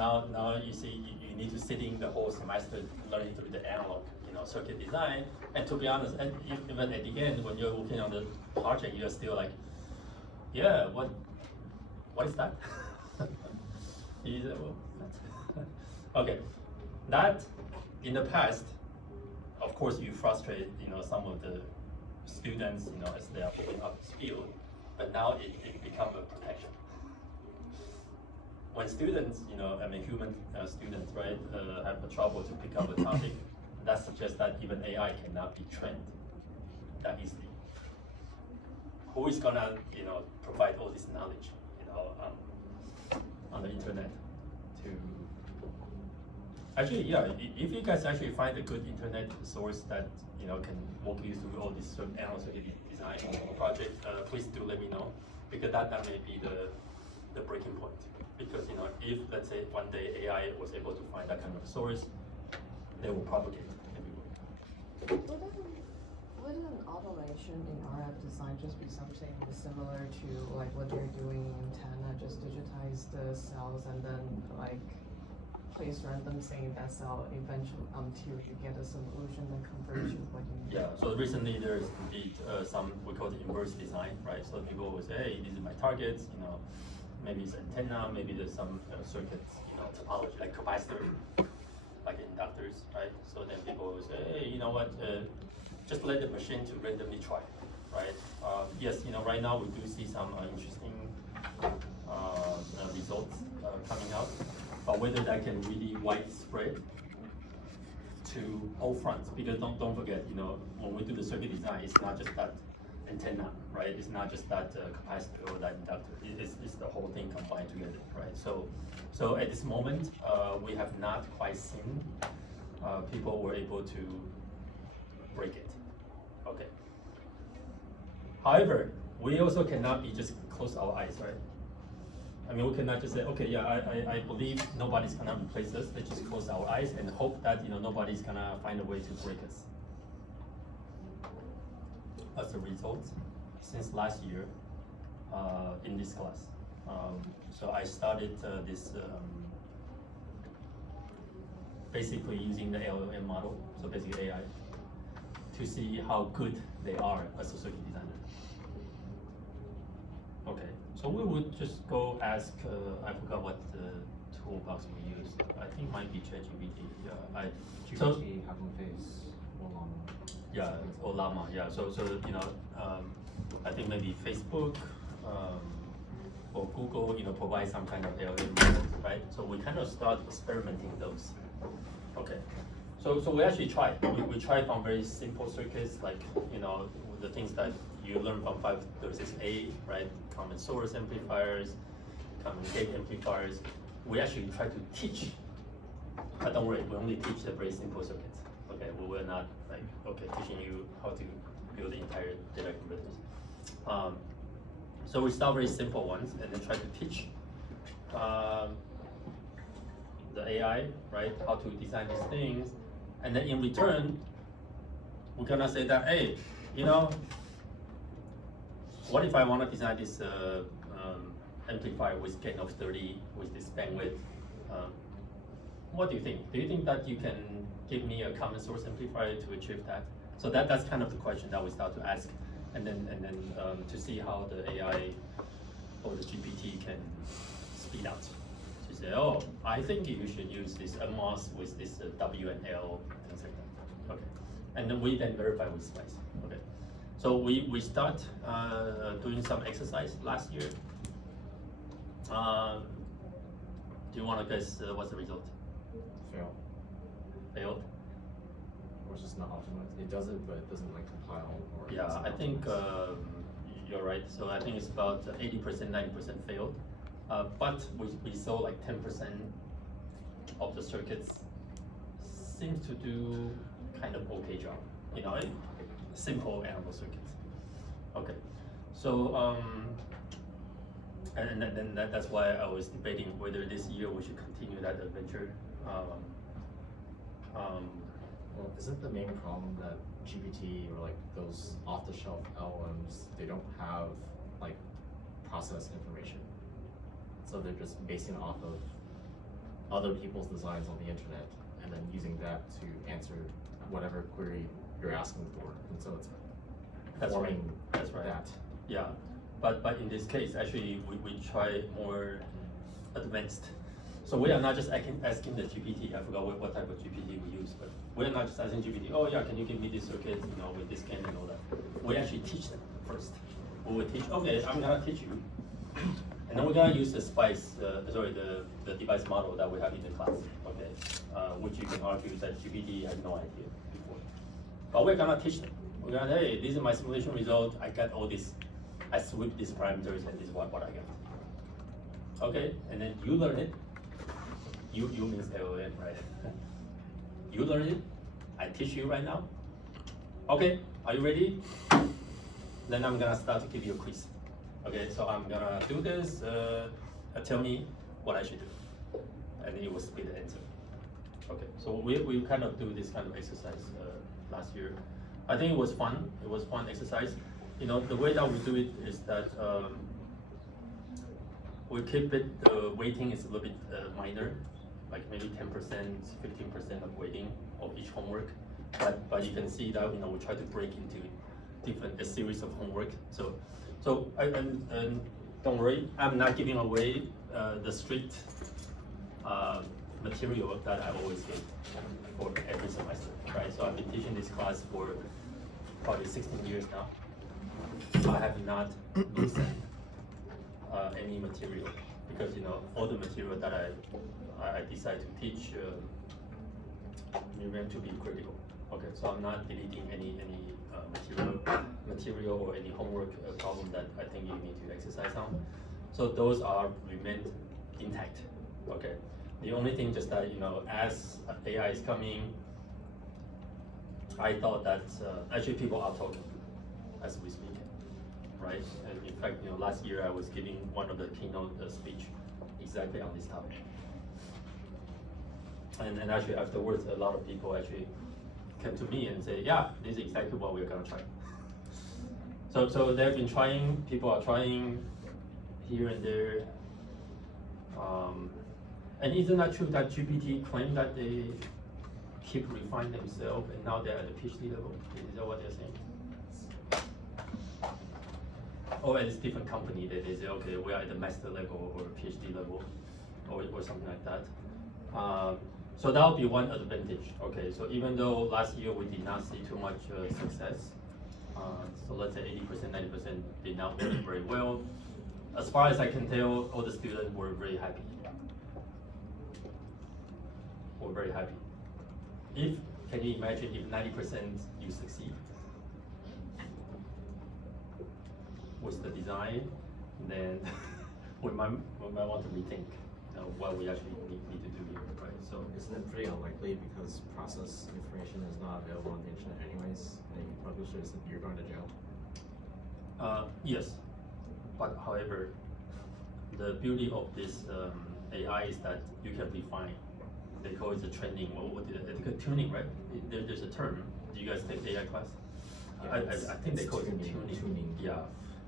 now you see you need to sit in the whole semester learning through the analog, circuit design. And to be honest, and even at the end when you're working on the project, you're still like, yeah, what is that? You say, well, okay, that in the past, of course, you frustrate some of the students as they are picking up this field, but now it becomes a protection. When students, human students, right, have the trouble to pick up a topic, that suggests that even AI cannot be trained that easily. Who is gonna, provide all this knowledge, on the internet to? Actually, yeah, if you guys actually find a good internet source that can walk you through all this analog circuit design project, please do let me know, because that may be the breaking point. Because if let's say one day AI was able to find that kind of source, they will propagate everywhere. Wouldn't an automation in RF design just be something similar to like what they're doing in antenna, just digitize the cells and then like place random thing in that cell eventually until you get a solution that converts you what you need? Yeah, so recently there's indeed some, we call it inverse design, right? So people will say, hey, these are my targets, maybe it's antenna, maybe there's some circuits, topology, like capacitor, like inductors, right? So then people will say, hey, you know what, just let the machine to randomly try, right? Yes, right now we do see some interesting results coming out, but whether that can really widespread to all fronts, because don't forget, when we do the circuit design, it's not just that antenna, right? It's not just that capacitor or that inductor. It's the whole thing combined together, right? So at this moment, we have not quite seen people were able to break it. Okay. However, we also cannot be just close our eyes, right? I mean, we cannot just say, okay, yeah, I believe nobody's gonna replace us. Let's just close our eyes and hope that nobody's gonna find a way to break us. As a result, since last year, in this class, so I started this basically using the LLM model, so basically AI, to see how good they are as a circuit designer. Okay, so we would just go ask, I forgot what the toolbox we used. I think it might be ChatGPT. Yeah, GPT, Hugging Face, or Llama. Yeah, or Llama. Yeah, so I think maybe Facebook or Google, provide some kind of LLM models, right? So we kind of start experimenting those. Okay, so we actually tried. We tried from very simple circuits, like the things that you learn from 536A, right? Common source amplifiers, common gate amplifiers. We actually try to teach, but don't worry, we only teach the very simple circuits. Okay, we will not teaching you how to build the entire data converters. So we start very simple ones and then try to teach the AI, right, how to design these things, and then in return, we're gonna say that, hey, what if I want to design this amplifier with gain of 30 with this bandwidth? What do you think? Do you think that you can give me a common source amplifier to achieve that? So that's kind of the question that we start to ask, and then to see how the AI or the GPT can speed out. To say, oh, I think you should use this MOS with this W and L, things like that. Okay, and then we verify with slice. Okay, so we start doing some exercise last year. Do you want to guess what's the result? Fail. Failed? Or it's just not optimized. It does it, but it doesn't compile. Or Yeah, I think you're right. So I think it's about 80%, 90% failed. But we saw like 10% of the circuits seems to do kind of okay job. Simple analog circuits. Okay, so and then that's why I was debating whether this year we should continue that adventure. Well, isn't the main problem that GPT or those off-the-shelf LLMs, they don't have process information, so they're just basing off of other people's designs on the internet and then using that to answer whatever query you're asking for. And so it's That's right. forming That's right. that. Yeah, but in this case, actually, we try more advanced. So we are not just asking the GPT. I forgot what type of GPT we use, but we are not just asking GPT. Oh yeah, can you give me this circuit, with this can and all that. We actually teach them first. We will teach. Okay, I'm gonna teach you, and then we're gonna use the the device model that we have in the class. Okay, which you can argue that GPT had no idea before. But we're gonna teach them. We're gonna say, hey, this is my simulation result. I got all this. I sweep these parameters, and this is what I got. Okay, and then you learn it. You means LLM, right? You learn it. I teach you right now. Okay, are you ready? Then I'm gonna start to give you a quiz. Okay, so I'm gonna do this. Tell me what I should do, and then you will spit the answer. Okay, so we kind of do this kind of exercise last year. I think it was fun. It was fun exercise. The way that we do it is that we keep it. The weighting is a little bit minor, like maybe 10%, 15% of weighting of each homework. But you can see that we try to break into a series of homework. So and don't worry, I'm not giving away the strict material that I always give for every semester, right? So I've been teaching this class for probably 16 years now. I have not loosened any material because all the material that I decide to teach meant to be critical. Okay, so I'm not deleting any material or any homework problem that I think you need to exercise on. So those are remain intact. Okay, the only thing just that as AI is coming, I thought that actually people are talking as we speak, right? And in fact, last year I was giving one of the keynote speech exactly on this topic. And actually afterwards, a lot of people actually came to me and say, yeah, this is exactly what we're gonna try. So they've been trying, people are trying here and there. And isn't that true that GPT claim that they keep refining themselves and now they're at the PhD level? Is that what they're saying? Or at this different company, they say, okay, we are at the master level or PhD level or something like that. So that would be one advantage. Okay, so even though last year we did not see too much success, so let's say 80%, 90% did not work very well. As far as I can tell, all the students were very happy. Were very happy. Can you imagine if 90% you succeed with the design, then we might want to rethink what we actually need to do here, right? So isn't it pretty unlikely because process information is not available on the internet anyways, and you publish it, you're going to jail? Yes, but however, the beauty of this AI is that you can refine. They call it the training, or ethical tuning, right? There's a term. Do you guys take AI class? Yeah, I think they call it tuning. Tuning. Yeah.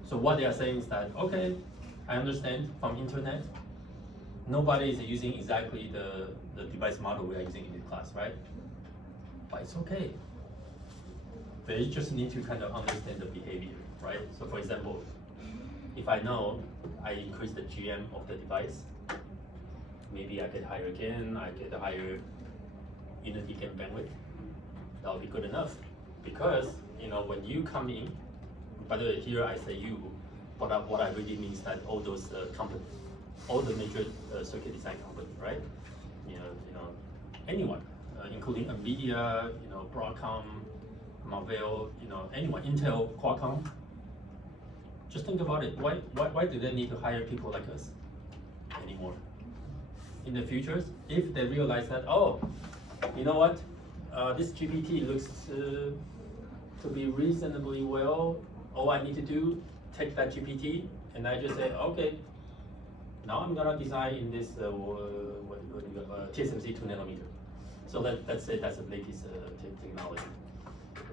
So what they are saying is that, okay, I understand from internet, nobody is using exactly the device model we are using in the class, right? But it's okay. They just need to kind of understand the behavior, right? So for example, if I know I increase the GM of the device, maybe I get higher gain, I get a higher unit gain bandwidth. That'll be good enough. Because when you come in, by the way, here I say you, what I really mean is that all those companies, all the major circuit design companies, right? Anyone, including NVIDIA, Broadcom, Marvell, anyone, Intel, Qualcomm. Just think about it. Why do they need to hire people like us anymore? In the future, if they realize that, oh, you know what, this GPT looks to be reasonably well, all I need to do, take that GPT, and I just say, okay, now I'm gonna design in this TSMC 2 nanometer. So let's say that's the latest technology.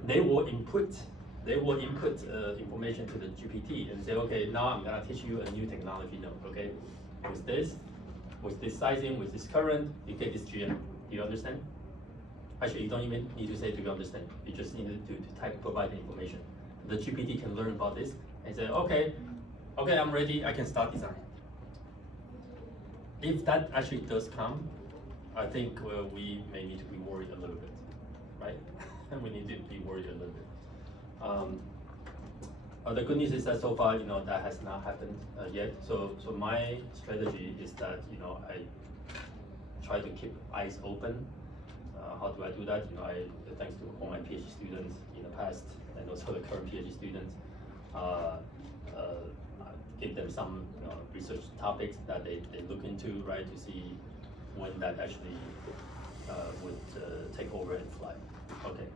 They will input information to the GPT and say, okay, now I'm gonna teach you a new technology node, okay? With this, with this sizing, with this current, you get this GM. Do you understand? Actually, you don't even need to say, do you understand? You just need to type, provide the information. The GPT can learn about this and say, okay, I'm ready, I can start designing. If that actually does come, I think we may need to be worried a little bit, right? We need to be worried a little bit. The good news is that so far, that has not happened yet. So my strategy is that, I try to keep eyes open. How do I do that? Thanks to all my PhD students in the past and also the current PhD students, give them some research topics that they look into, right, to see when that actually would take over and fly. Okay,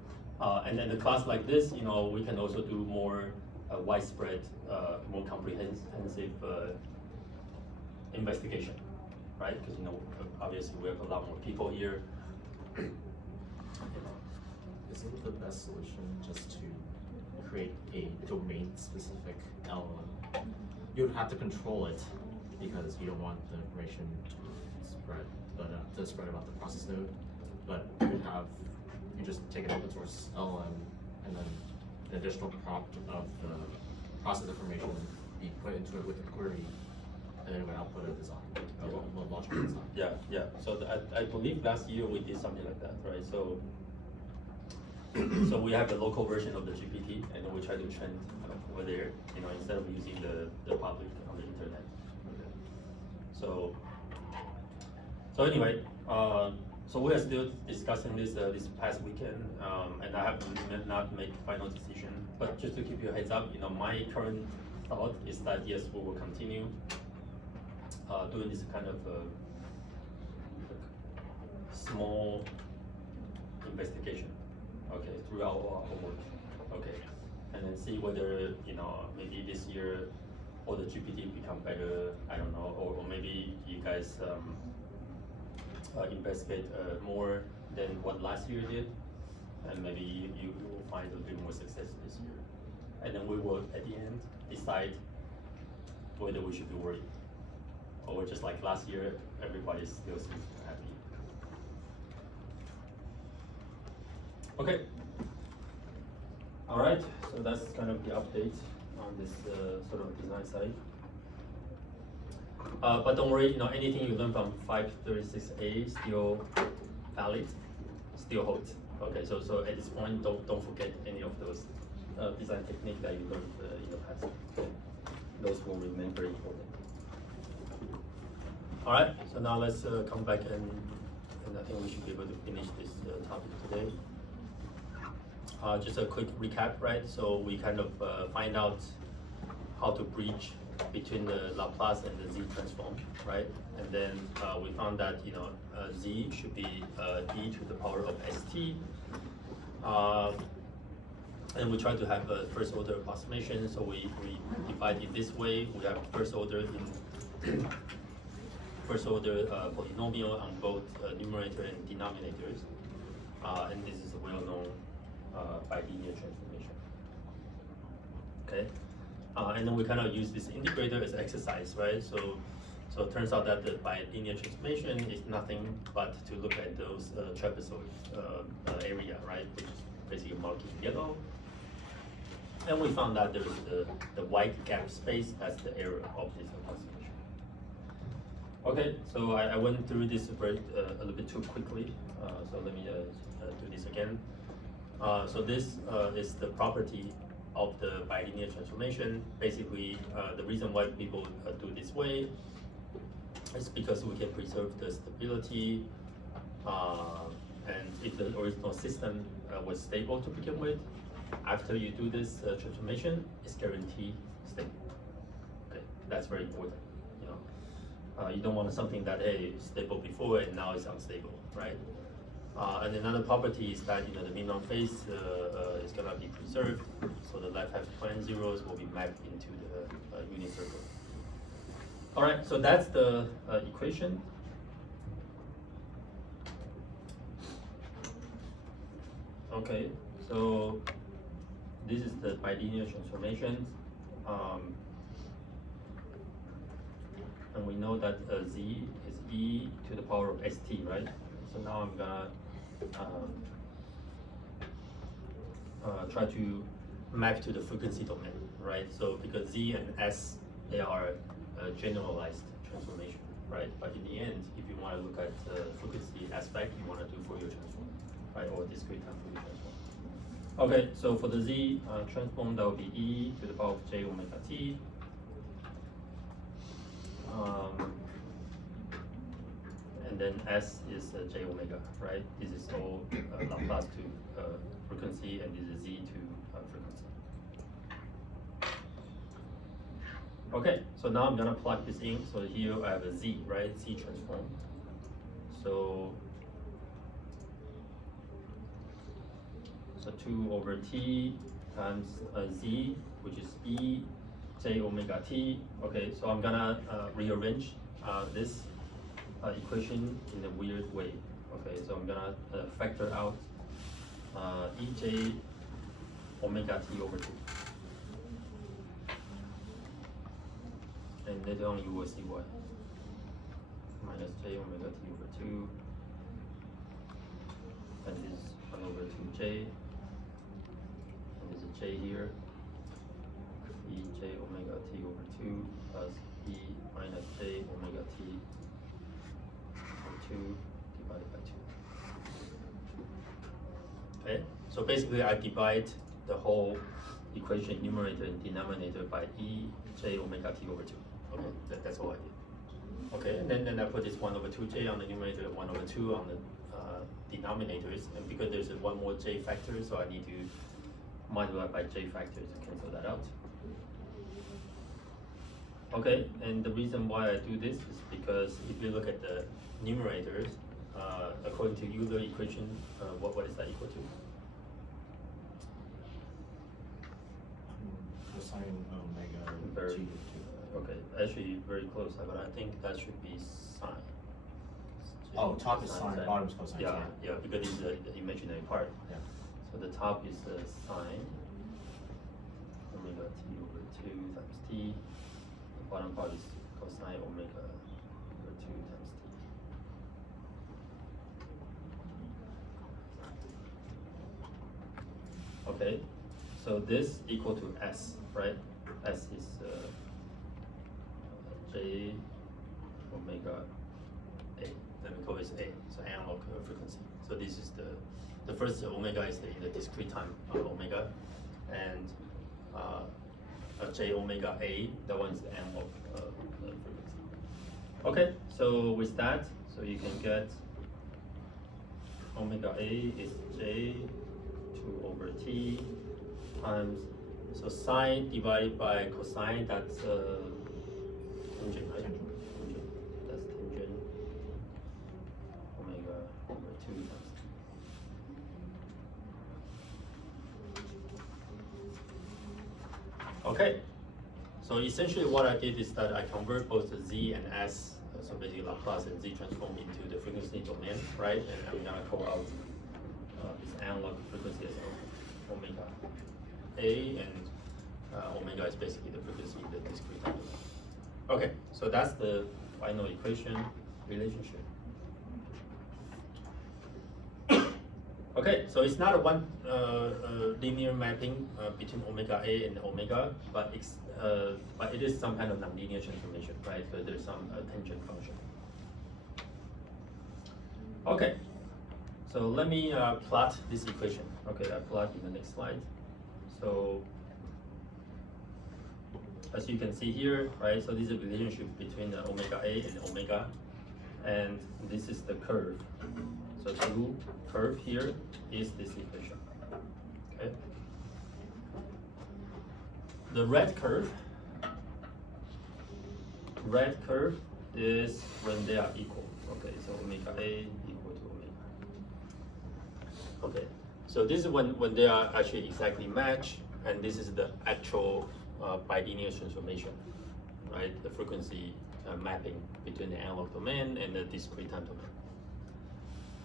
and then the class like this, we can also do more widespread, more comprehensive investigation, right? Because obviously we have a lot more people here. Isn't the best solution just to create a domain-specific LLM? You would have to control it because you don't want the information to spread, to spread about the process node. But you just take an open source LLM and then an additional prompt of the process information be put into it with the query, and then it would output a design, a logical design. Yeah. So I believe last year we did something like that, right? So we have the local version of the GPT, and then we try to train over there, instead of using the public on the internet. Okay. So anyway, so we are still discussing this this past weekend, and I have not made final decision. But just to keep you a heads up, my current thought is that yes, we will continue doing this kind of small investigation, okay, throughout our homework, okay, and then see whether maybe this year or the GPT become better. I don't know, or maybe you guys investigate more than what last year did, and maybe you will find a bit more success this year, and then we will at the end decide whether we should be worried, or just like last year, everybody still seems happy. Okay. All right. So that's kind of the update on this sort of design side. But don't worry, anything you learn from 536A still valid, still holds. Okay. So at this point, don't forget any of those design techniques that you learned in the past. Okay. Those will remain very important. All right. So now let's come back and I think we should be able to finish this topic today. Just a quick recap, right? So we kind of find out how to bridge between the Laplace and the Z transform, right? And then we found that Z should be e to the power of st, and we try to have a first order approximation. So we divide it this way. We have first order polynomial on both numerator and denominators, and this is a well-known bilinear transformation. Okay, and then we kind of use this integrator as exercise, right? So it turns out that the bilinear transformation is nothing but to look at those trapezoid area, right, which is basically marked in yellow. And we found that there's the white gap space as the error of this approximation. Okay, so I went through this a little bit too quickly, so let me do this again. So this is the property of the bilinear transformation. Basically, the reason why people do it this way is because we can preserve the stability, and if the original system was stable to begin with, after you do this transformation, it's guaranteed stable. Okay, that's very important. You don't want something that stable before and now it's unstable, right? And another property is that the minimum phase is gonna be preserved, so the left-hand plan zeros will be mapped into the unit circle. All right, so that's the equation. Okay, so this is the bilinear transformation, and we know that Z is E st, right? So now I'm gonna try to map to the frequency domain, right? So because z and s, they are a generalized transformation, right? But in the end, if you want to look at the frequency aspect, you want to do Fourier transform, right? Or discrete time Fourier transform. Okay, so for the z transform, that will be e to the power of j omega t. And then s is j omega, right? This is all Laplace to frequency, and this is z to frequency. Okay, so now I'm gonna plug this in. So here I have a z, right? Z transform. So 2 over t times z, which is e j omega t. Okay, so I'm gonna rearrange this equation in a weird way. Okay, so I'm gonna factor out ej omega t over 2. And later on you will see why. Minus j omega t over 2. And this is 1 over 2j. And there's a j here. E j omega t over 2 plus e minus j omega t over 2 divided by 2. Okay, so basically I divide the whole equation numerator and denominator by e j omega t over 2. Okay, that's all I did. Okay, and then I put this 1 over 2j on the numerator, 1 over 2 on the denominators, and because there's one more j factor, so I need to multiply by j factor to cancel that out. Okay, and the reason why I do this is because if you look at the numerators, according to Euler equation, what is that equal to? Cosine omega Very, t. okay, actually very close, but I think that should be sine. Oh, top is sine, bottom is cosine. Yeah, Sorry. yeah, because it's the imaginary part. Yeah. So the top is sine omega t over 2 times t. The bottom part is cosine omega over 2 times t. Okay, so this equal to s, right? S is j omega a. Let me call this a. So analog frequency. So this is the first omega is in the discrete time omega, and j omega a, that one's the analog frequency. Okay, so with that, so you can get omega a is j 2 over t times, so sine divided by cosine, that's tangent, right? Tangent. That's tangent omega over 2 times t. Okay, so essentially what I did is that I convert both the z and s, so basically Laplace and z transform into the frequency domain, right? And I'm gonna call out this analog frequency as omega a, and omega is basically the frequency in the discrete time domain. Okay, so that's the final equation relationship. Okay, so it's not a one linear mapping between omega a and omega, but it is some kind of nonlinear transformation, right? So there's some tangent function. Okay, so let me plot this equation. Okay, I plot in the next slide. So as you can see here, right? So this is a relationship between omega a and omega, and this is the curve. So the blue curve here is this equation. Okay. The red curve is when they are equal. Okay, so omega a equal to omega. Okay, so this is when they are actually exactly matched, and this is the actual bilinear transformation, right? The frequency mapping between the analog domain and the discrete time domain.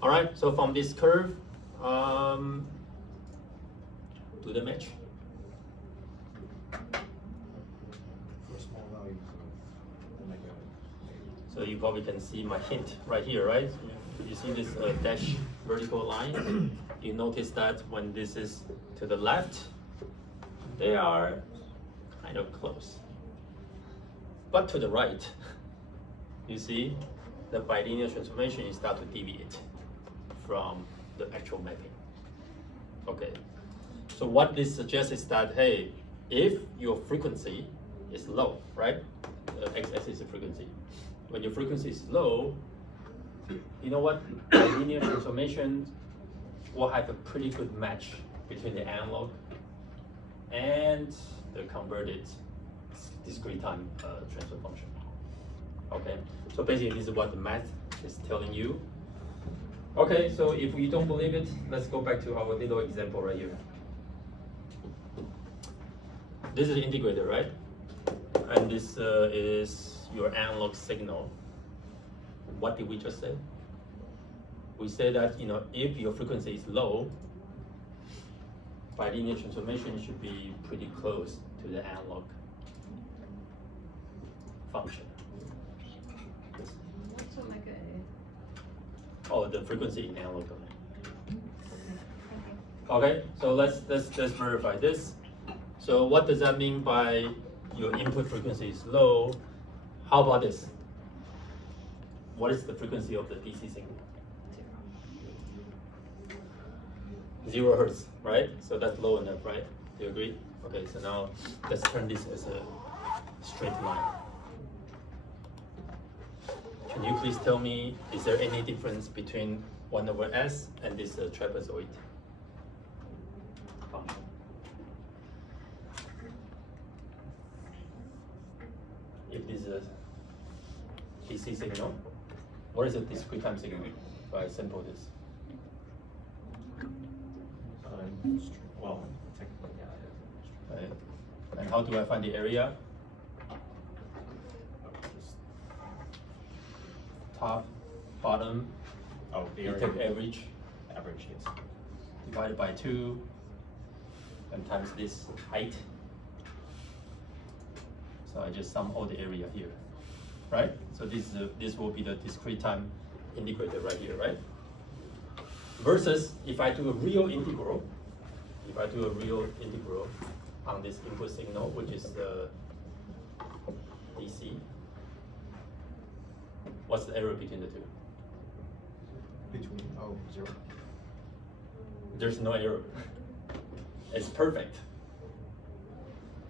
All right, so from this curve, do the match. For small values of omega a. So So you probably can see my hint right here, right? You see this dash vertical line? You notice that when this is to the left, they are kind of close. But to the right, you see the bilinear transformation is start to deviate from the actual mapping. Okay, so what this suggests is that, hey, if your frequency is low, right? X-axis is the frequency. When your frequency is low, you know what? Linear transformation will have a pretty good match between the analog and the converted discrete time transfer function. Okay, so basically this is what the math is telling you. Okay, so if we don't believe it, let's go back to our little example right here. This is the integrator, right? And this is your analog signal. What did we just say? We said that, you know, if your frequency is low, bilinear transformation should be pretty close to the analog function. What's omega A? Oh, the frequency in analog domain. Okay, so let's verify this. So what does that mean by your input frequency is low? How about this? What is the frequency of the DC signal? 0 Hertz, right? So that's low enough, right? Do you agree? Okay, so now let's turn this as a straight line. Can you please tell me, is there any difference between 1/s and this trapezoid function? If this is a DC signal, what is a discrete time signal? If I sample this. Well, technically, yeah. Right. And how do I find the area? Just, Top, bottom, oh, the you area. take average, Average, yes. divided by 2, and times this height. So I just sum all the area here, right? So this will be the discrete time integrator right here, right? Versus if I do a real integral, on this input signal, which is the DC, what's the error between the two? Between, 0. There's no error. It's perfect.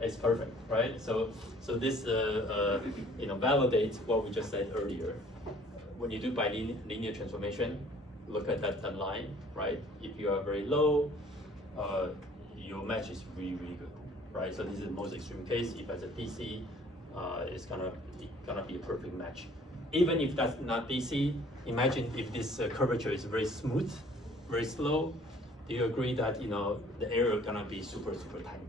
It's perfect, right? So this validates what we just said earlier. When you do bilinear transformation, look at that line, right? If you are very low, your match is really, really good, right? So this is the most extreme case. If as a DC, it's gonna be a perfect match. Even if that's not DC, imagine if this curvature is very smooth, very slow. Do you agree that, you know, the error gonna be super, super tiny?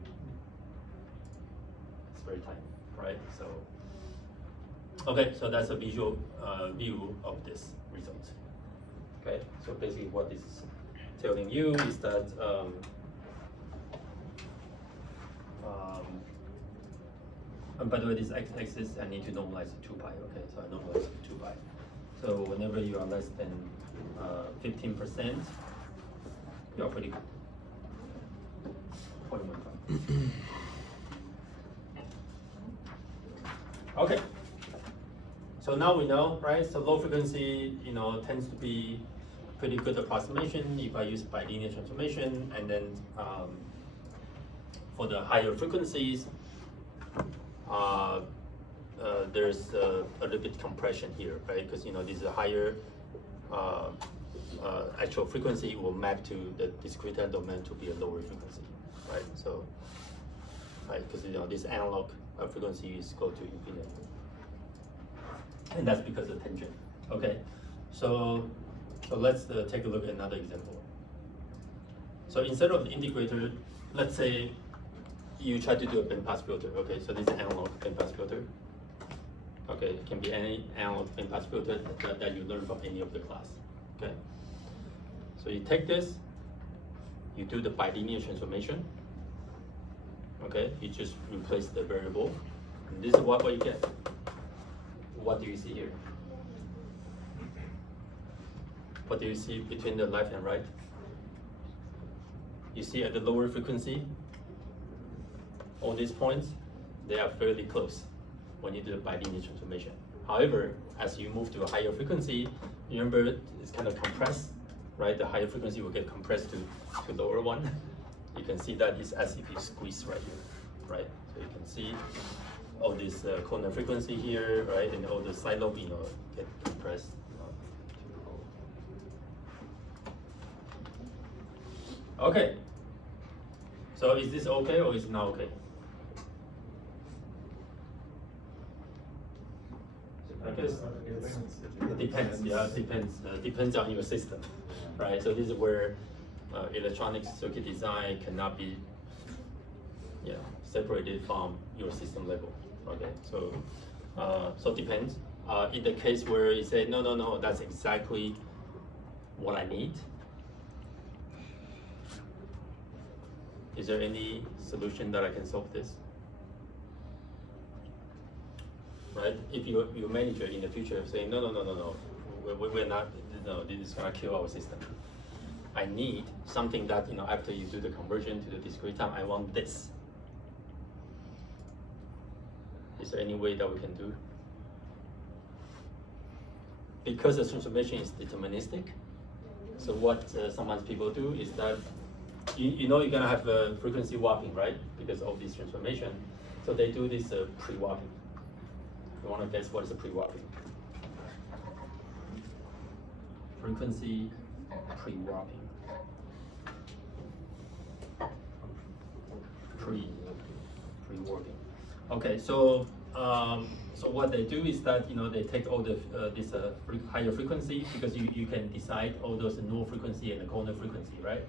It's very tiny, right? So, okay, so that's a visual view of this result. Okay, so basically what this is telling you is that and by the way, this x-axis I need to normalize to 2 pi. Okay, so I normalize to 2 pi. So whenever you are less than 15%, you are pretty good. 0.15. Okay. So now we know, right? So low frequency, you know, tends to be pretty good approximation if I use bilinear transformation, and then for the higher frequencies, there's a little bit compression here, right? Because, you know, this is a higher actual frequency will map to the discrete time domain to be a lower frequency, right? So, right, because, you know, this analog frequency is go to infinity. And that's because of tangent. Okay, so let's take a look at another example. So instead of the integrator, let's say you try to do a bandpass filter. Okay, so this is analog bandpass filter. Okay, it can be any analog bandpass filter that you learn from any of the class. Okay, so you take this, you do the bilinear transformation. Okay, you just replace the variable, and this is what you get. What do you see here? what do you see between the left and right? You see at the lower frequency, all these points, they are fairly close when you do the bilinear transformation. However, as you move to a higher frequency, remember it's kind of compressed, right? The higher frequency will get compressed to lower one. You can see that it's as if you squeeze right here, right? So you can see all this corner frequency here, right? And all the side lobe, get compressed. Okay. So is this okay or is it not okay? I guess it depends. Yeah, it depends. Depends on your system, right? So this is where electronic circuit design cannot be, separated from your system level. Okay, so so depends. In the case where you say no, that's exactly what I need. Is there any solution that I can solve this? Right? If your manager in the future is saying no, we're not, this is gonna kill our system. I need something that after you do the conversion to the discrete time, I want this. Is there any way that we can do? Because the transformation is deterministic, so what sometimes people do is that you're gonna have a frequency warping, right? Because of this transformation, so they do this pre-warping. You want to guess what is a pre-warping? Frequency pre-warping. Pre-warping. Okay, so so what they do is that they take all the this higher frequency, because you can decide all those null frequency and the corner frequency, right?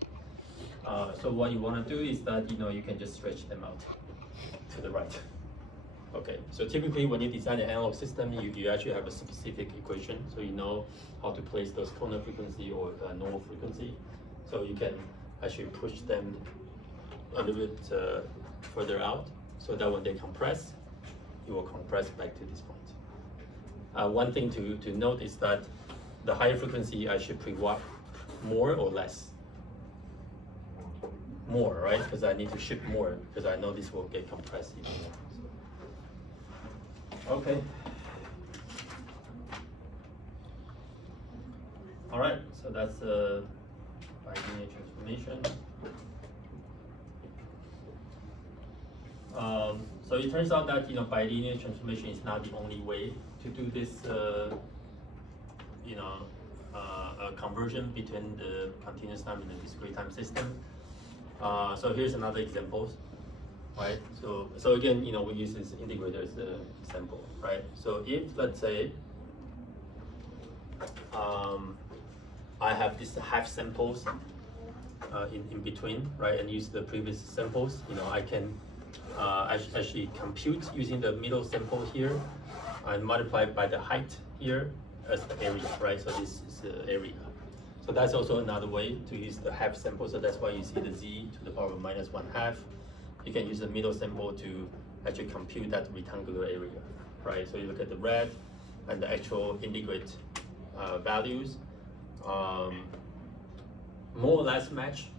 So what you want to do is that you can just stretch them out to the right. Okay, so typically when you design an analog system, you actually have a specific equation, so you know how to place those corner frequency or null frequency. So you can actually push them a little bit further out, so that when they compress, it will compress back to this point. One thing to note is that the higher frequency I should pre-warp more or less? More, right? Because I need to ship more, because I know this will get compressed even more. Okay. All right, so that's bilinear transformation. So it turns out that bilinear transformation is not the only way to do this conversion between the continuous time and the discrete time system. So here's another example, right? So again, we use this integrator as an example, right? So if, let's say, I have these half samples in between, right, and use the previous samples, I can actually compute using the middle sample here and multiply by the height here as the area, right? So this is the area. So that's also another way to use the half sample. So that's why you see the z to the power of -1/2. You can use the middle sample to actually compute that rectangular area, right? So you look at the red and the actual integrate values, more or less match.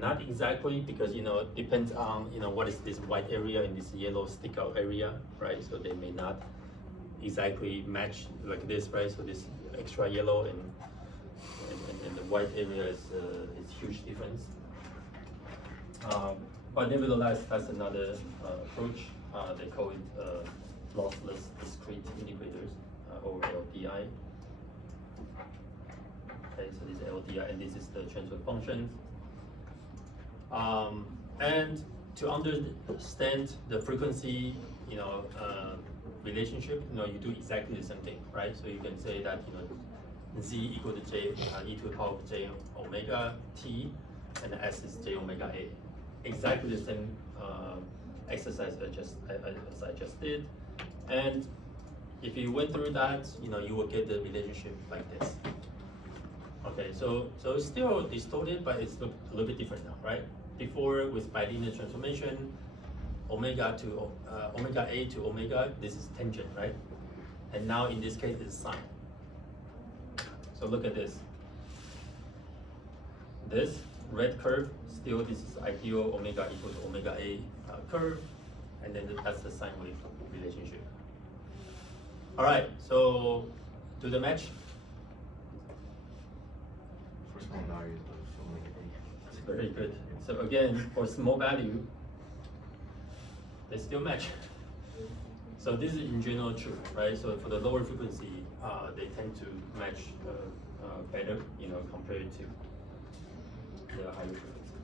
Not exactly, because it depends on what is this white area and this yellow stick out area, right? So they may not exactly match like this, right? So this extra yellow and the white area is huge difference. But nevertheless, that's another approach. They call it lossless discrete integrators, or LDI. Okay, so this is LDI, and this is the transfer function. And to understand the frequency, relationship, you do exactly the same thing, right? So you can say that z equal to j e to the power of j omega t, and s is j omega a. Exactly the same exercise as I just did, and if you went through that, you will get the relationship like this. Okay, so it's still distorted, but it's a little bit different now, right? Before, with bilinear transformation, omega a to omega, this is tangent, right? And now in this case, it's sine. So look at this. this red curve, still this is ideal omega equal to omega A curve, and then that's the sine wave relationship. All right, so do the match. First one value is omega A. It's very good. So again, for small value, they still match. So this is in general true, right? So for the lower frequency, they tend to match better, you know, compared to the higher frequency.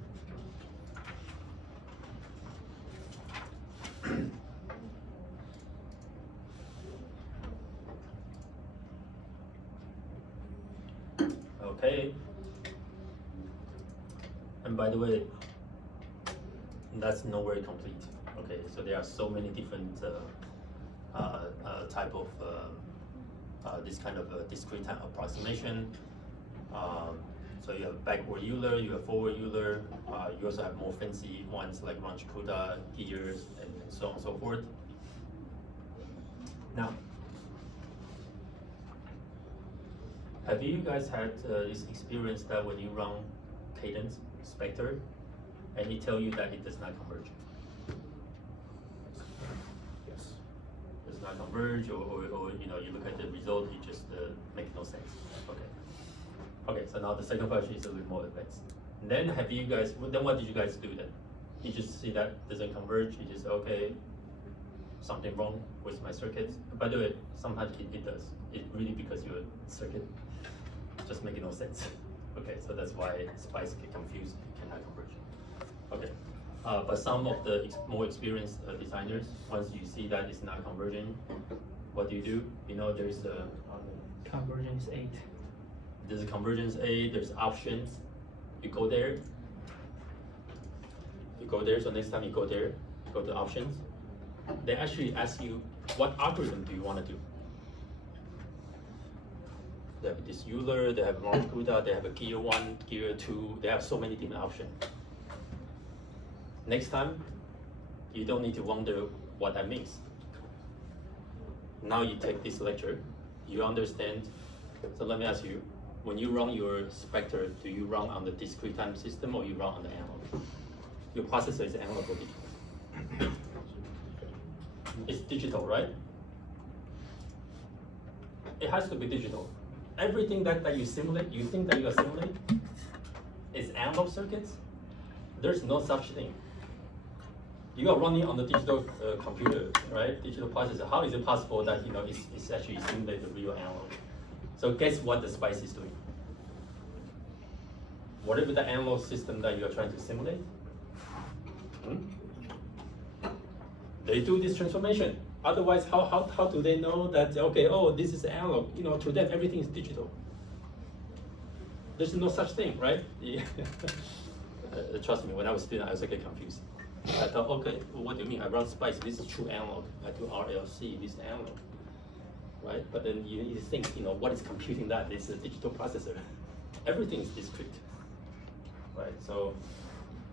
Okay. And by the way, that's nowhere complete. Okay, so there are so many different type of this kind of discrete time approximation. So you have backward Euler, you have forward Euler. You also have more fancy ones like Ranch-Kuda, gears, and so on and so forth. Now, have you guys had this experience that when you run cadence spectre, and it tell you that it does not converge? Yes. Does not converge, or you know, you look at the result, it just makes no sense. Okay. Okay, so now the second question is a little more advanced. Then have you guys, then what did you guys do then? You just see that doesn't converge, you just say, okay, something wrong with my circuit. By the way, sometimes it does. It really because your circuit just making no sense. Okay, so that's why spice get confused, you cannot converge. Okay, but some of the more experienced designers, once you see that it's not converging, what do? You know, there's a Convergence 8. there's a convergence A, there's options. You go there. You go there, so next time you go there, go to options. They actually ask you, what algorithm do you want to do? They have this Euler, they have Ranch-Kuda, they have a gear 1, gear 2, they have so many different options. Next time, you don't need to wonder what that means. Now you take this lecture, you understand. So let me ask you, when you run your spectre, do you run on the discrete time system or you run on the analog? Your processor is analog or digital? It's digital, right? It has to be digital. Everything that you simulate, you think that you are simulating, is analog circuits. There's no such thing. You are running on the digital computer, right? Digital processor. How is it possible that it's actually simulate the real analog? So guess what the spice is doing? Whatever the analog system that you are trying to simulate, they do this transformation. Otherwise, how do they know that, okay, oh, this is analog? You know, to them, everything is digital. There's no such thing, right? Trust me, when I was a student, I was get confused. I thought, okay, well, what do you mean? I run spice, this is true analog. I do RLC, this is analog, right? But then you think, what is computing that? It's a digital processor. Everything is discrete, right? So,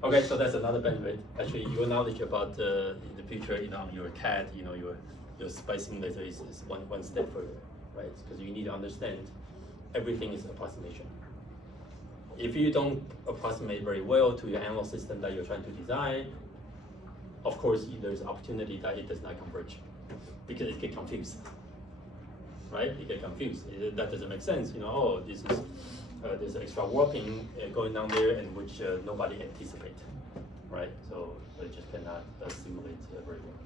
okay, so that's another benefit. Actually, your knowledge about the future, your CAD, your spice simulator is one step further, right? Because you need to understand everything is approximation. If you don't approximate very well to your analog system that you're trying to design, of course, there's opportunity that it does not converge because it gets confused, right? It gets confused. That doesn't make sense. Oh, this is there's extra warping going down there, and which nobody anticipate, right? So it just cannot simulate very well.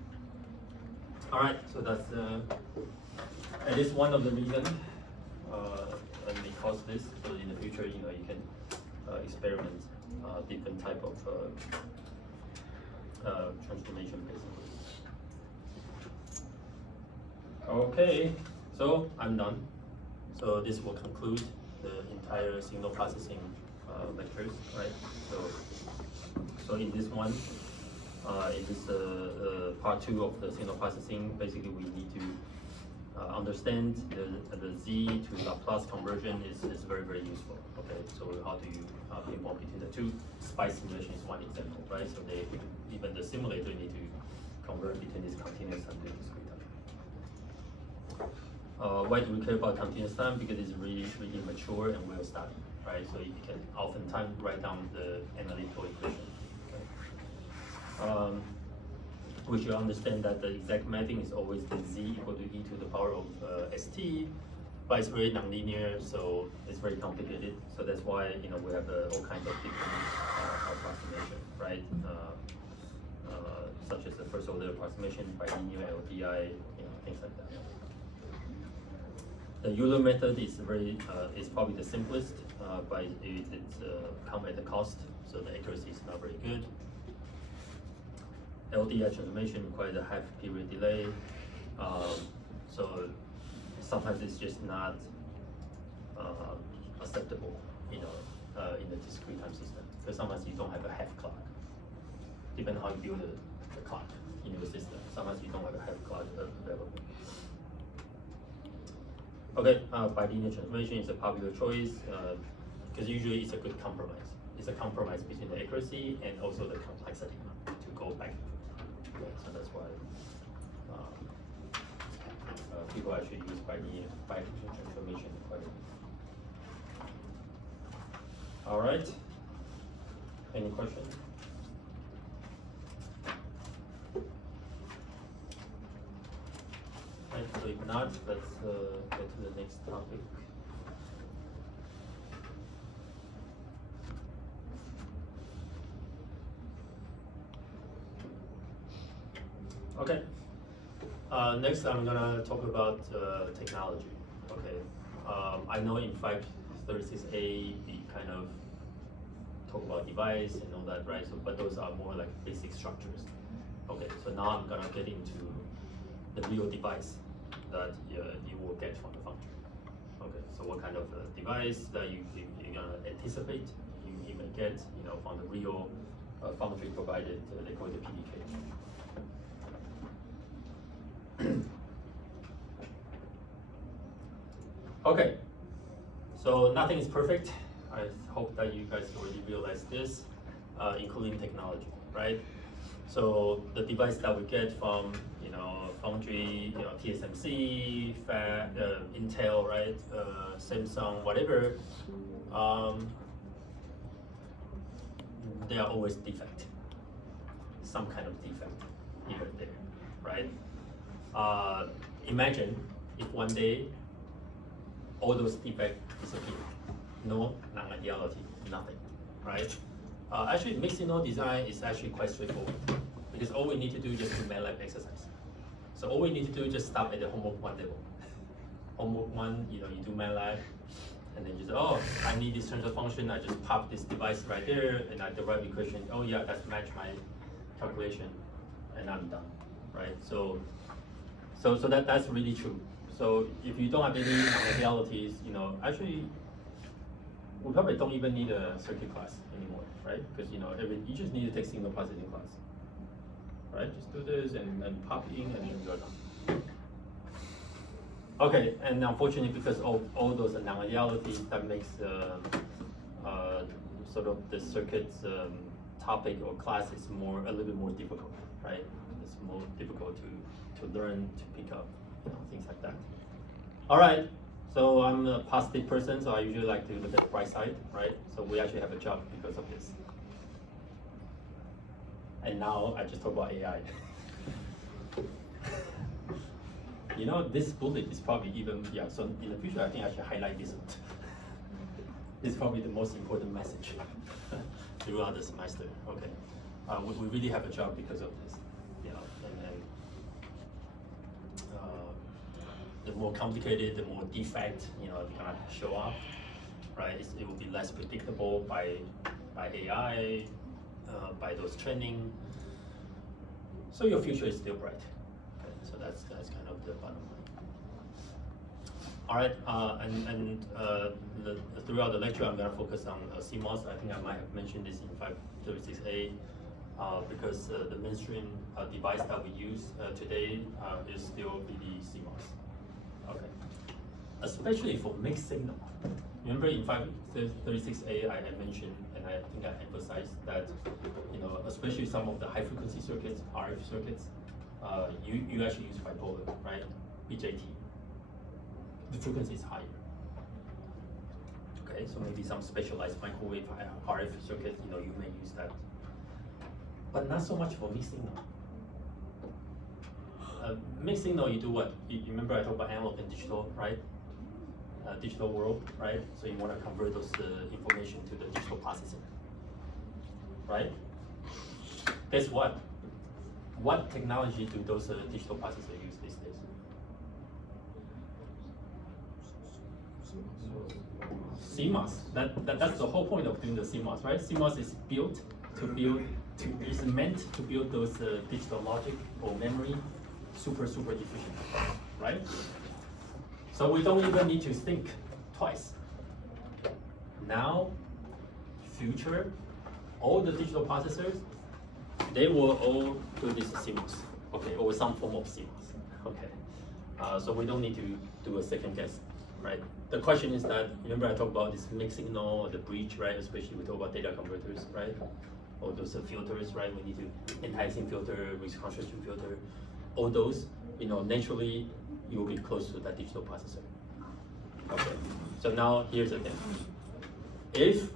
All right, so that's at least one of the reasons and because this. So in the future, you can experiment different type of transformation basically. Okay, so I'm done. So this will conclude the entire signal processing lectures, right? So in this one, in this part 2 of the signal processing, basically we need to understand the Z to Laplace conversion is very, very useful. Okay, so how do you pinpoint between the two? Spice simulation is one example, right? So even the simulator need to convert between this continuous time and discrete time. Why do we care about continuous time? Because it's really, really mature. mature and well studied, right? So you can oftentimes write down the analytical equation. Okay? We should understand that the exact mapping is always the z equal to e to the power of st, but it's very nonlinear, so it's very complicated. So that's why we have all kinds of different approximation, right? Such as the first order approximation by linear LDI, things like that. The Euler method is is probably the simplest, but it's come at a cost, so the accuracy is not very good. LDI transformation requires a half period delay, so sometimes it's just not acceptable, in the discrete time system, because sometimes you don't have a half clock, depending on how you build the clock in your system. Sometimes you don't have a half clock available. Okay, bilinear transformation is a popular choice because usually it's a good compromise. It's a compromise between the accuracy and also the complexity to go back. Okay, so that's why people actually use bilinear transformation quite a bit. All right. Any questions? Right, so if not, let's get to the next topic. Okay. Next, I'm gonna talk about technology. Okay. I know in 536A we kind of talk about device and all that, right? So, but those are more like basic structures. Okay. So now I'm gonna get into the real device that you will get from the function. Okay, so what kind of device that you're gonna anticipate you may get, from the real foundry provided, they call it the PDK. Okay, so nothing is perfect. I hope that you guys already realize this, including technology, right? So the device that we get from foundry, TSMC, Fab, Intel, right, Samsung, whatever, they are always defect. Some kind of defect here and there, right? Imagine if one day all those defects disappear, no non-ideality, nothing, right? Actually, mixed-signal design is actually quite straightforward because all we need to do is just do MATLAB exercise. So all we need to do is just stop at the homework 1 level. Homework 1, you do MATLAB, and then you say, oh, I need this transfer function. I just pop this device right there, and I derive equation. Oh yeah, that's match my calculation, and I'm done, right? So that's really true. So if you don't have any non-idealities, actually, we probably don't even need a circuit class anymore, right? Because you just need to take signal processing class, right? Just do this and pop in, and then you're done. Okay, and unfortunately, because of all those non-idealities, that makes sort of the circuit's topic or class is a little bit more difficult, right? It's more difficult to learn, to pick up, things like that. All right. So I'm a positive person, so I usually like to look at the bright side, right? So we actually have a job because of this. And now I just talk about AI. This bullet is probably so in the future I think I should highlight this one. This is probably the most important message throughout the semester. Okay. We really have a job because of this. The more complicated, the more defect, gonna show up, right? It will be less predictable by AI, by those training. So your future is still bright. Okay, so that's kind of the bottom line. All right, throughout the lecture, I'm gonna focus on CMOS. I think I might have mentioned this in 536A. Because the mainstream device that we use today is still really CMOS. Okay, especially for mixed signal. Remember in 536A, I mentioned, and I think I emphasized that, especially some of the high frequency circuits, RF circuits, you actually use bipolar, right? BJT. The frequency is higher. Okay, so maybe some specialized microwave RF circuit, you may use that. But not so much for mixed signal. Mixed signal, you do what? You remember I talked about analog and digital, right? Digital world, right? So you want to convert those information to the digital processor, right? Guess what? What technology do those digital processors use these days? CMOS. That's the whole point of doing the CMOS, right? CMOS is meant to build those digital logic or memory super efficient, right? So we don't even need to think twice. Now, future, all the digital processors, they will all do this CMOS, okay, or some form of CMOS, okay. So we don't need to do a second guess, right? The question is that, remember I talked about this mixed signal, the bridge, right? Especially we talk about data converters, right? All those filters, right? We need to enticing filter, reconstruction filter, all those, naturally you will be close to that digital processor. Okay, so now here's the thing. If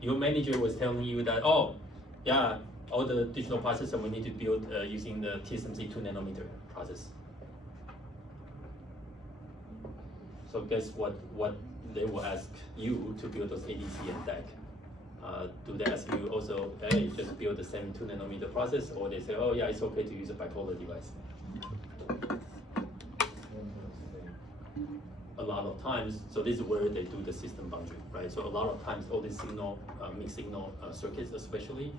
your manager was telling you that, oh, yeah, all the digital processor we need to build using the TSMC 2 nanometer process. So guess what they will ask you to build those ADC and DAC. Do they ask you also, hey, just build the same 2 nanometer process, or they say, oh yeah, it's okay to use a bipolar device? A lot of times, so this is where they do the system boundary, right? So a lot of times, all these signal, mixed signal circuits especially,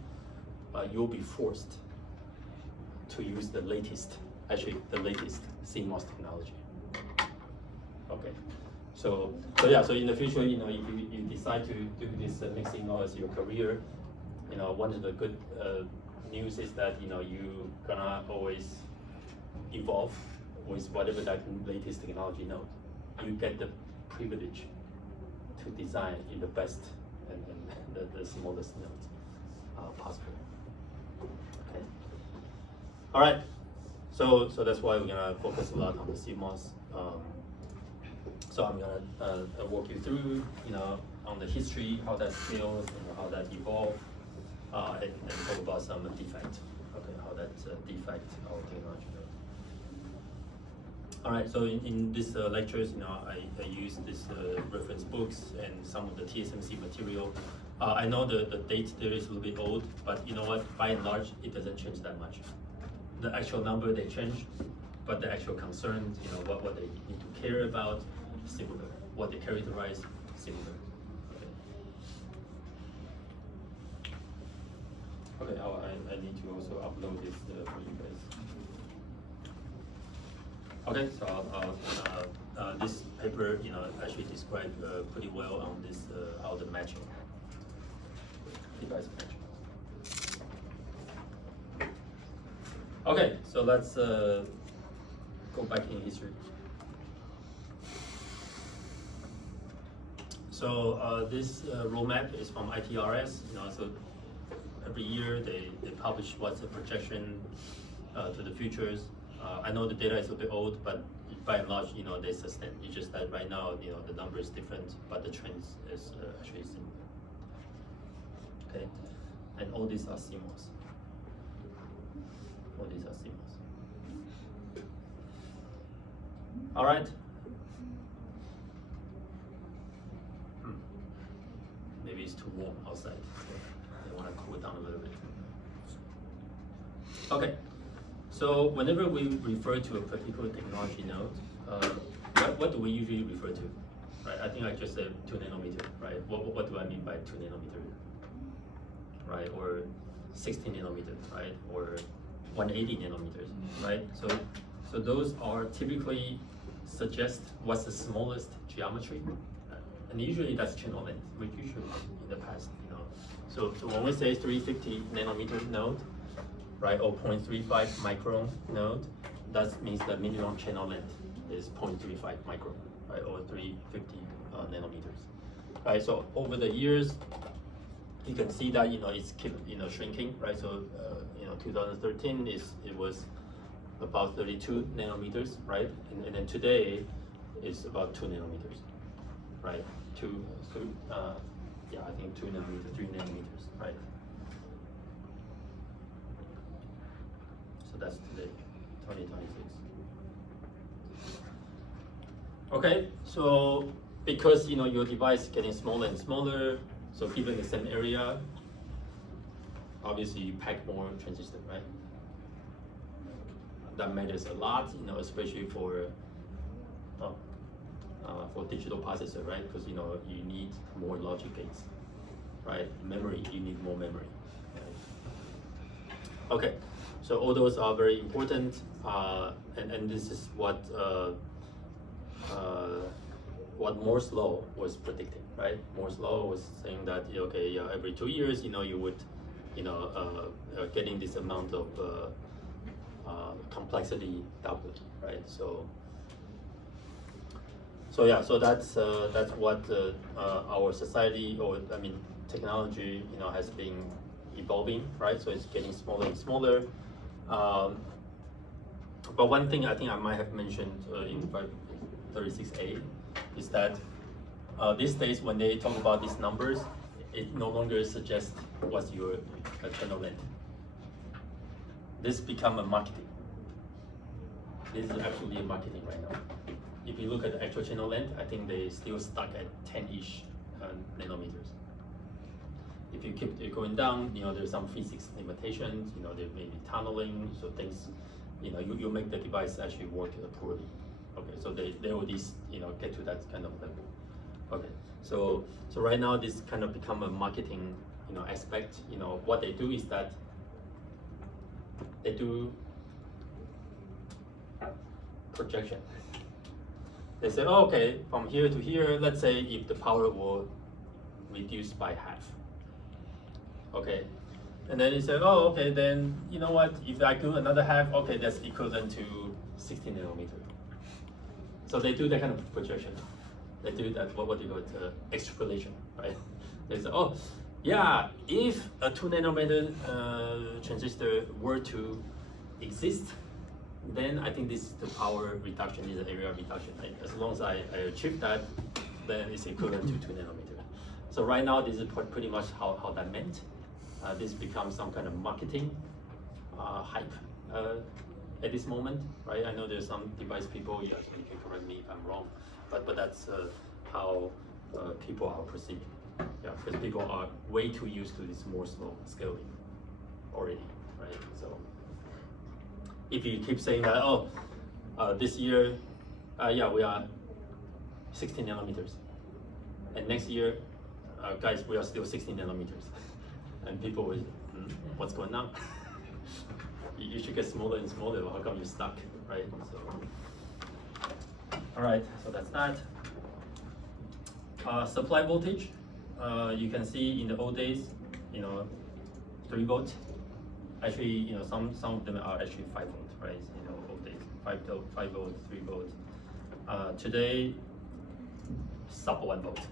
you'll be forced to use the latest CMOS technology. Okay, so in the future, if you decide to do this mixed signal as your career, one of the good news is that you gonna always evolve with whatever that latest technology node. You get the privilege to design in the best and the smallest node possible. Okay. All right. So that's why we're gonna focus a lot on the CMOS. So I'm gonna walk you through, on the history, how that scales, how that evolved, and talk about some defect. Okay, how that defect our technology. All right, so in these lectures, I use these reference books and some of the TSMC material. I know the date there is a little bit old, but you know what? By and large, it doesn't change that much. The actual number they change, but the actual concerns, what they need to care about, similar. What they characterize, similar. Okay. I need to also upload this for you guys. Okay, so this paper, actually described pretty well on this how the matching, device matching. Okay, so let's go back in history. So this roadmap is from ITRS. So every year they publish what's the projection to the futures. I know the data is a bit old, but by and large, they sustain. It's just that right now, the number is different, but the trend is actually similar. Okay, and all these are CMOS. All these are CMOS. All right. Maybe it's too warm outside. So I want to cool it down a little bit. Okay. So whenever we refer to a particular technology node, what do we usually refer to? Right? I think I just said 2 nanometer, right? What do I mean by 2 nanometer? Right? Or 16 nanometers, right? Or 180 nanometers, right? So those are typically suggest what's the smallest geometry, and usually that's channel length, which usually in the past, So when we say 350 nanometer node, right, or 0.35 micron node, that means the minimum channel length is 0.35 micron, right, or 350 nanometers, right? So over the years, you can see that it's keep shrinking, right? So 2013 it was about 32 nanometers, right? And then today it's about 2 nanometers, right? yeah, I think 2 nanometers, 3 nanometers, right? So that's today, 2026. Okay, so because your device is getting smaller and smaller, so given the same area, obviously you pack more transistor, right? That matters a lot, especially for digital processor, right? Because you need more logic gates, right? Memory, you need more memory. Right? Okay, so all those are very important, and this is what Moore's law was predicting, right? Moore's law was saying that okay, every 2 years, you would, getting this amount of complexity doublet, right? So yeah, so that's what our society, or I mean technology, has been evolving, right? So it's getting smaller and smaller. But one thing I think I might have mentioned in 536A is that these days when they talk about these numbers, it no longer suggests what's your channel length. This become a marketing. This is actually a marketing right now. If you look at the actual channel length, I think they still stuck at 10-ish nanometers. If you keep it going down, there's some physics limitations. There may be tunneling, so things, you make the device actually work poorly. Okay, so they will get to that kind of level. Okay, so right now this kind of become a marketing aspect. What they do is that they do projection. They say, oh, okay, from here to here, let's say if the power will reduce by half. Okay, and then they say, oh, okay, then you know what? If I do another half, okay, that's equivalent to 16 nanometer. So they do that kind of projection. They do that, what do you call it, extrapolation, right? They say, oh, yeah, if a 2 nanometer transistor were to exist, then I think this is the power reduction, is the area reduction, right? As long as I achieve that, then it's equivalent to 2 nanometer. So right now, this is pretty much how that meant. This becomes some kind of marketing hype at this moment, right? I know there's some device people, yes, you can correct me if I'm wrong, but that's how people are perceiving. Yeah, because people are way too used to this Moore's law scaling already, right? So if you keep saying that, oh, this year, yeah, we are 16 nanometers, and next year, guys, we are still 16 nanometers, and people will, what's going on? You should get smaller and smaller. How come you're stuck, right? So, all right, so that's that. Supply voltage, you can see in the old days, 3 volts. Actually, some of them are actually 5 volts, right? Old days, 5 volts, 3 volts. Today, sub 1 volt,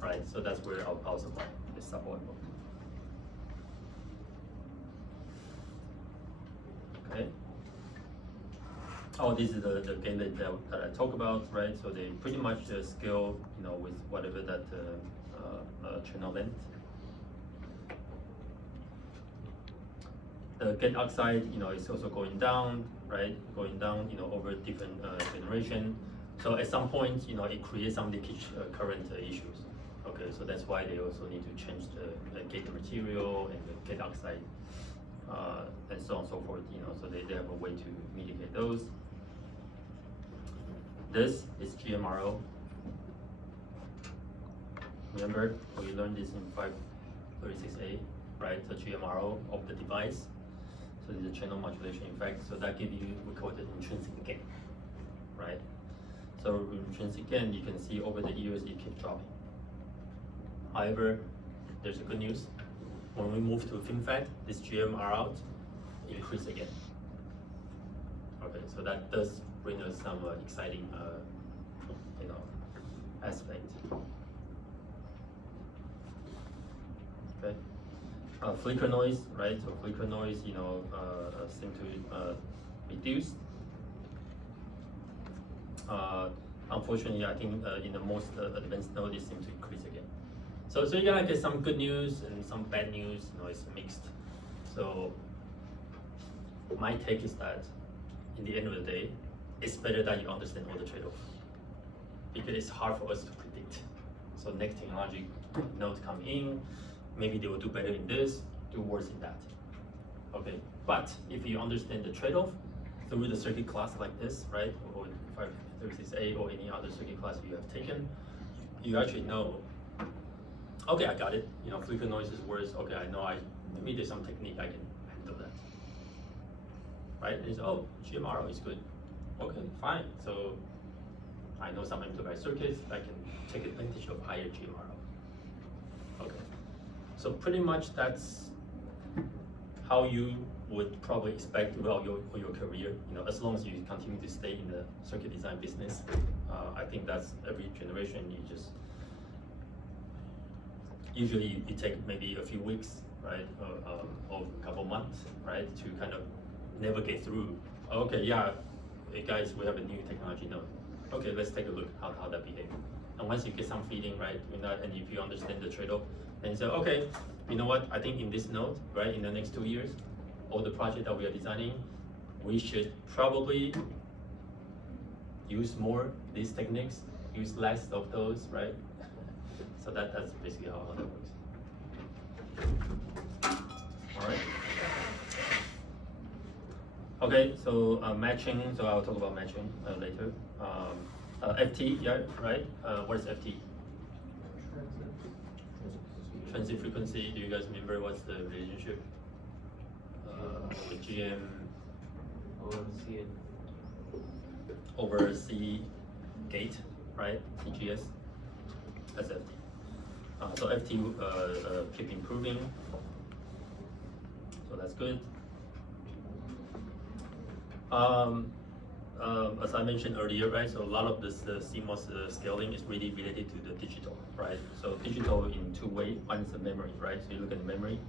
right? So that's where our power supply is, sub 1 volt. Okay. Oh, this is the gain that I talk about, right? So they pretty much scale, with whatever that channel length. The gate oxide, is also going down, right? Going down, over different generation. So at some point, it creates some leakage current issues. Okay, so that's why they also need to change the gate material and the gate oxide, and so on and so forth. So they have a way to mitigate those. This is GMRO. Remember, we learned this in 536A, right? The GMRO of the device. So this is a channel modulation effect. So that gives you, we call it intrinsic gain, right? So intrinsic gain, you can see over the years it keeps dropping. However, there's a good news. When we move to FinFET, this GMR out increase again. Okay, so that does bring us some exciting, aspect. Okay, flicker noise, right? So flicker noise, seem to reduce. Unfortunately, I think in the most advanced node, it seems to So you're gonna get some good news and some bad news, it's mixed. So my take is that in the end of the day, it's better that you understand all the trade-offs, because it's hard for us to predict. So next technology node come in, maybe they will do better in this, do worse in that. Okay, but if you understand the trade-off through the circuit class like this, right, or 536A or any other circuit class you have taken, you actually know, okay, I got it. Flicker noise is worse. Okay, I know maybe there's some technique I can handle that. Right? And it's, oh, GMRO is good. Okay, fine. So I know some amplifier circuits, I can take advantage of higher GMRO. Okay. So pretty much that's how you would probably expect throughout your career, as long as you continue to stay in the circuit design business. I think that's every generation, usually you take maybe a few weeks, right, or a couple months, right, to kind of navigate through. Okay, yeah, hey guys, we have a new technology node. Okay, let's take a look how that behaves. And once you get some feeling, right, and if you understand the trade-off, then you say, okay, you know what, I think in this node, right, in the next 2 years, all the project that we are designing, we should probably use more these techniques, use less of those, right? So that's basically how that works. All right. Okay, so matching. So I'll talk about matching later. FT, yeah, right. What is FT? Transit frequency. Do you guys remember what's the relationship with GM over C gate, right? CGS. That's FT. So FT keep improving, so that's good. As I mentioned earlier, right? So a lot of this CMOS scaling is really related to the digital, right? So digital in two ways. One is the memory, right? So you look at the memory.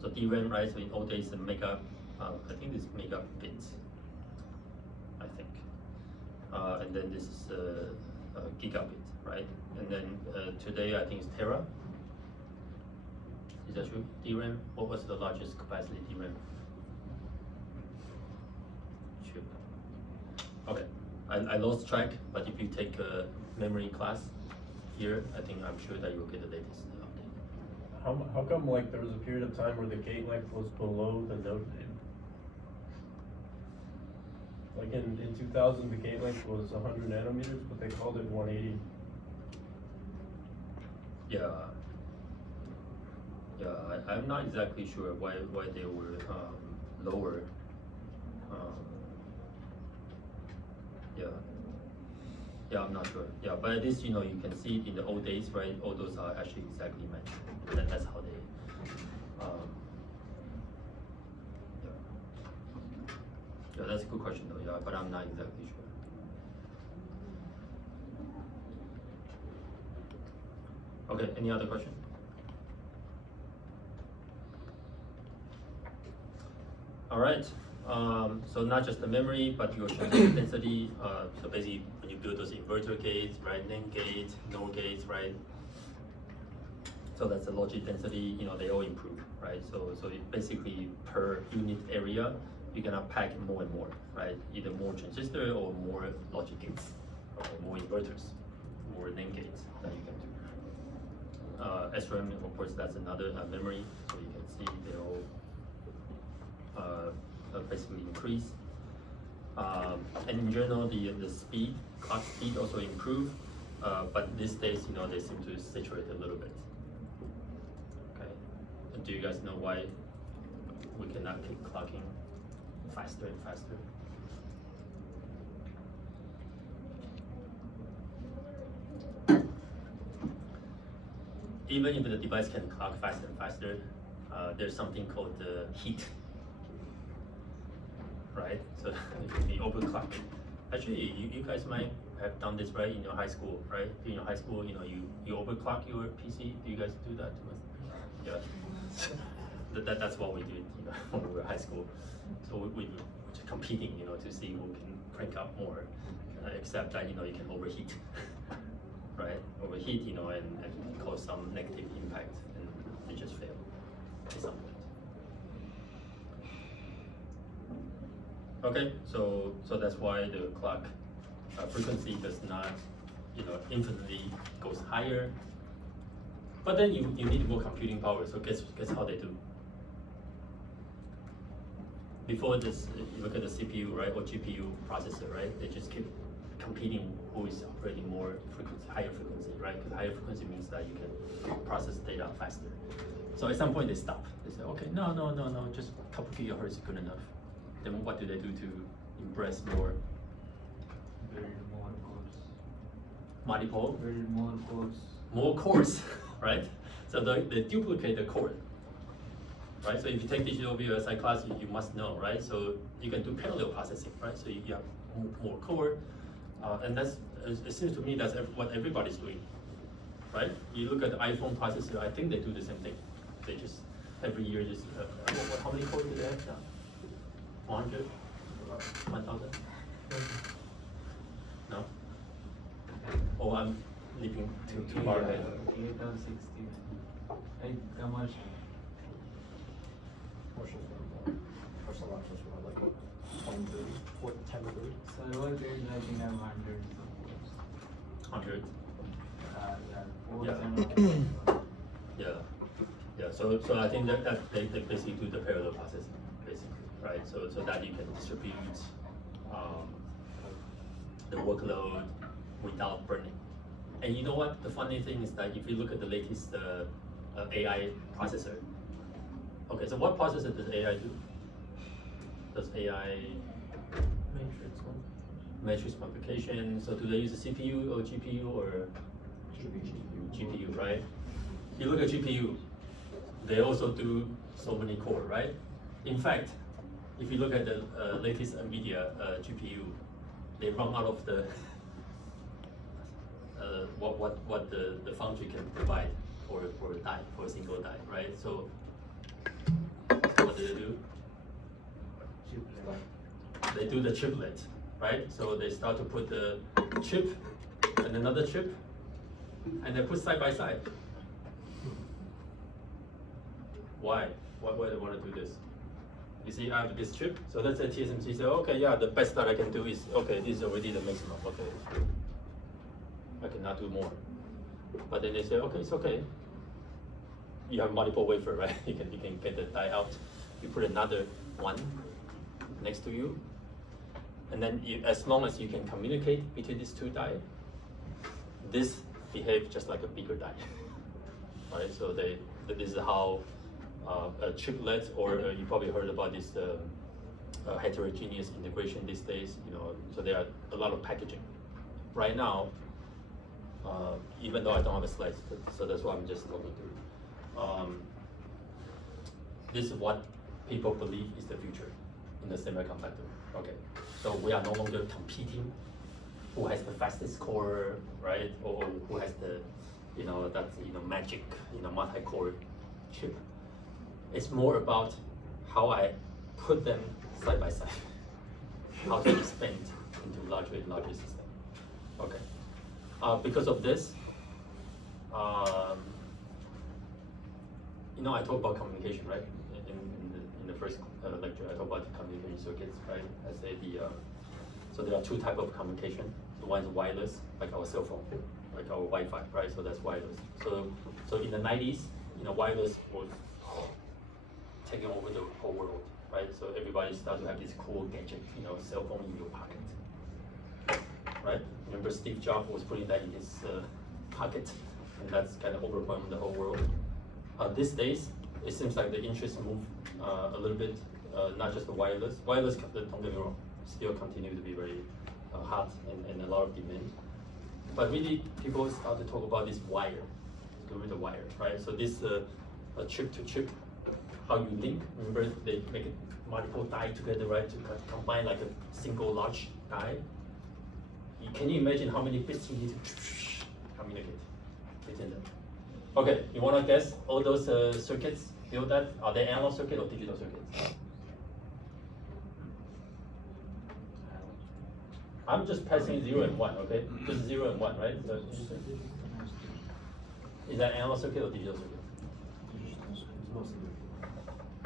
So DRAM, right? So in old days, the mega, I think this is megabits, I think. And then this is gigabit, right? And then today I think it's tera. Is that true? DRAM. What was the largest capacity DRAM? Sure. Okay. I lost track, but if you take a memory class here, I think I'm sure that you'll get the latest update. How come like there was a period of time where the gate length was below the node? Like in 2000, the gate length was 100 nanometers, but they called it 180. I'm not exactly sure why they were lower. I'm not sure. Yeah, but at least you can see in the old days, right? All those are actually exactly matched. That's how they. Yeah, that's a good question though. Yeah, but I'm not exactly sure. Okay, any other question? All right, so not just the memory, but your transistor density. So basically, when you build those inverter gates, right, NAND gates, NOR gates, right? So that's the logic density, they all improve, right? So basically per unit area, you're gonna pack more and more, right? Either more transistor or more logic gates, or more inverters, more NAND gates that you can do. SRAM, of course, that's another memory, so you can see they all basically increase. And in general, the speed, clock speed also improve, but these days, they seem to saturate a little bit. Okay, and do you guys know why we cannot keep clocking faster and faster? Even if the device can clock faster and faster, there's something called the heat, right? So the overclock. Actually, you guys might have done this, right, in your high school, right? In your high school, you overclock your PC. Do you guys do that? Yeah. That's what we did, when we were high school. So we were competing, to see who can crank up more. Except that you can overheat, right? Overheat, and cause some negative impact, and they just fail at some point. Okay, so that's why the clock frequency does not, infinitely goes higher. But then you need more computing power. So guess how they do? Before this, you look at the CPU, right, or GPU processor, right? They just keep competing who is operating more frequency, higher frequency, right? Because higher frequency means that you can process data faster. So at some point they stop. They say, okay, no, just a couple gigahertz is good enough. Then what do they do to impress more? Build more cores. Multiple? Build more cores. More cores, right? So they duplicate the core, right? So if you take digital VLSI class, you must know, right? So you can do parallel processing, right? So you have more core, and it seems to me that's what everybody's doing, right? You look at the iPhone processor, I think they do the same thing. They just every year just how many cores do they have now? 100, 1,000? No. Oh, I'm leaping too far ahead. 8 or 60. Like commercial. Personal laptops were like 20, 30, 40, 10 to 30. Server grade, I think I'm hundreds of cores. 100. Cores Yeah. and Yeah. So I think that they basically do the parallel processing, basically, right? So that you can distribute the workload without burning. And you know what? The funny thing is that if you look at the latest AI processor, okay, so what processor does AI do? Does AI matrix multiplication? So do they use a CPU or GPU or GPU, right? You look at GPU, they also do so many core, right? In fact, if you look at the latest NVIDIA GPU, they run out of the what the foundry can provide for a die, for a single die, right? So what do they do? They do the chiplet, right? So they start to put the chip and another chip, and they put side by side. Why? Why do they want to do this? You see, I have this chip, so let's say TSMC say, okay, yeah, the best that I can do is, okay, this is already the maximum, okay. I cannot do more. But then they say, okay, it's okay. You have multiple wafer, right? You can get the die out. You put another one next to you, and then as long as you can communicate between these two die, this behaves just like a bigger die, right? So this is how chiplets, or you probably heard about this heterogeneous integration these days. So there are a lot of packaging. Right now, even though I don't have a slide, so that's why I'm just talking through. This is what people believe is the future in the semiconductor. Okay, so we are no longer competing who has the fastest core, right, or who has the, magic, multi-core chip. It's more about how I put them side by side, how to expand into larger and larger system. Okay. Because of this, I talked about communication, right? In the first lecture, I talked about the communication circuits, right? I say so there are two types of communication. One is wireless, like our cell phone, like our Wi-Fi, right? So that's wireless. So in the 90s, wireless was taking over the whole world, right? So everybody started to have this cool gadget, cell phone in your pocket, right? Remember Steve Jobs was putting that in his pocket, and that's kind of overwhelmed the whole world. These days, it seems like the interest moved a little bit, not just the wireless. Wireless, don't get me wrong, still continue to be very hot and a lot of demand. But really, people start to talk about this wire, the wire, right? So this chip to chip, how you link. Remember, they make it multiple die together, right, to combine like a single large die. Can you imagine how many bits you need to communicate between them? Okay, you want to guess all those circuits build that? Are they analog circuit or digital circuits? I'm just passing 0 and 1, okay? Just 0 and 1, right? So, is that analog circuit or digital circuit?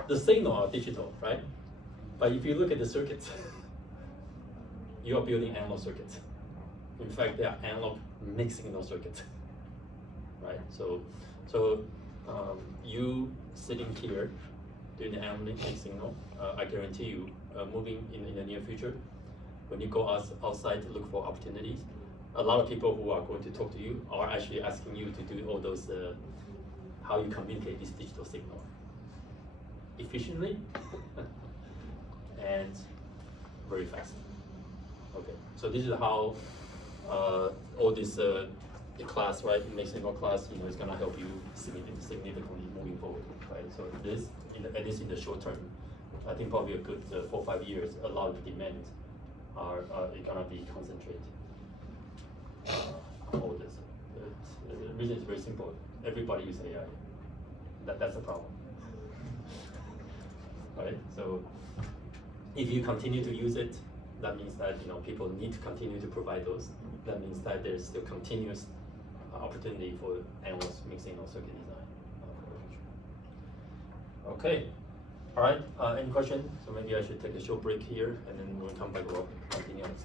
The signal are digital, right? But if you look at the circuits, you are building analog circuits. In fact, they are analog mixed signal circuits, right? So you sitting here doing the analog mixed signal, I guarantee you, moving in the near future, when you go outside to look for opportunities, a lot of people who are going to talk to you are actually asking you to do all those, how you communicate this digital signal efficiently and very fast. Okay, so this is how all this the class, right, mixed signal class, is gonna help you significantly moving forward, right? So this, at least in the short term, I think probably a good 4 or 5 years, a lot of the demands are gonna be concentrated on all this. The reason is very simple. Everybody uses AI. That's the problem. Right? So if you continue to use it, that means that people need to continue to provide those. That means that there's still continuous opportunity for analog mixed signal circuit design for the future. Okay. All right. Any question? So maybe I should take a short break here, and then when we come back, we'll continue on this.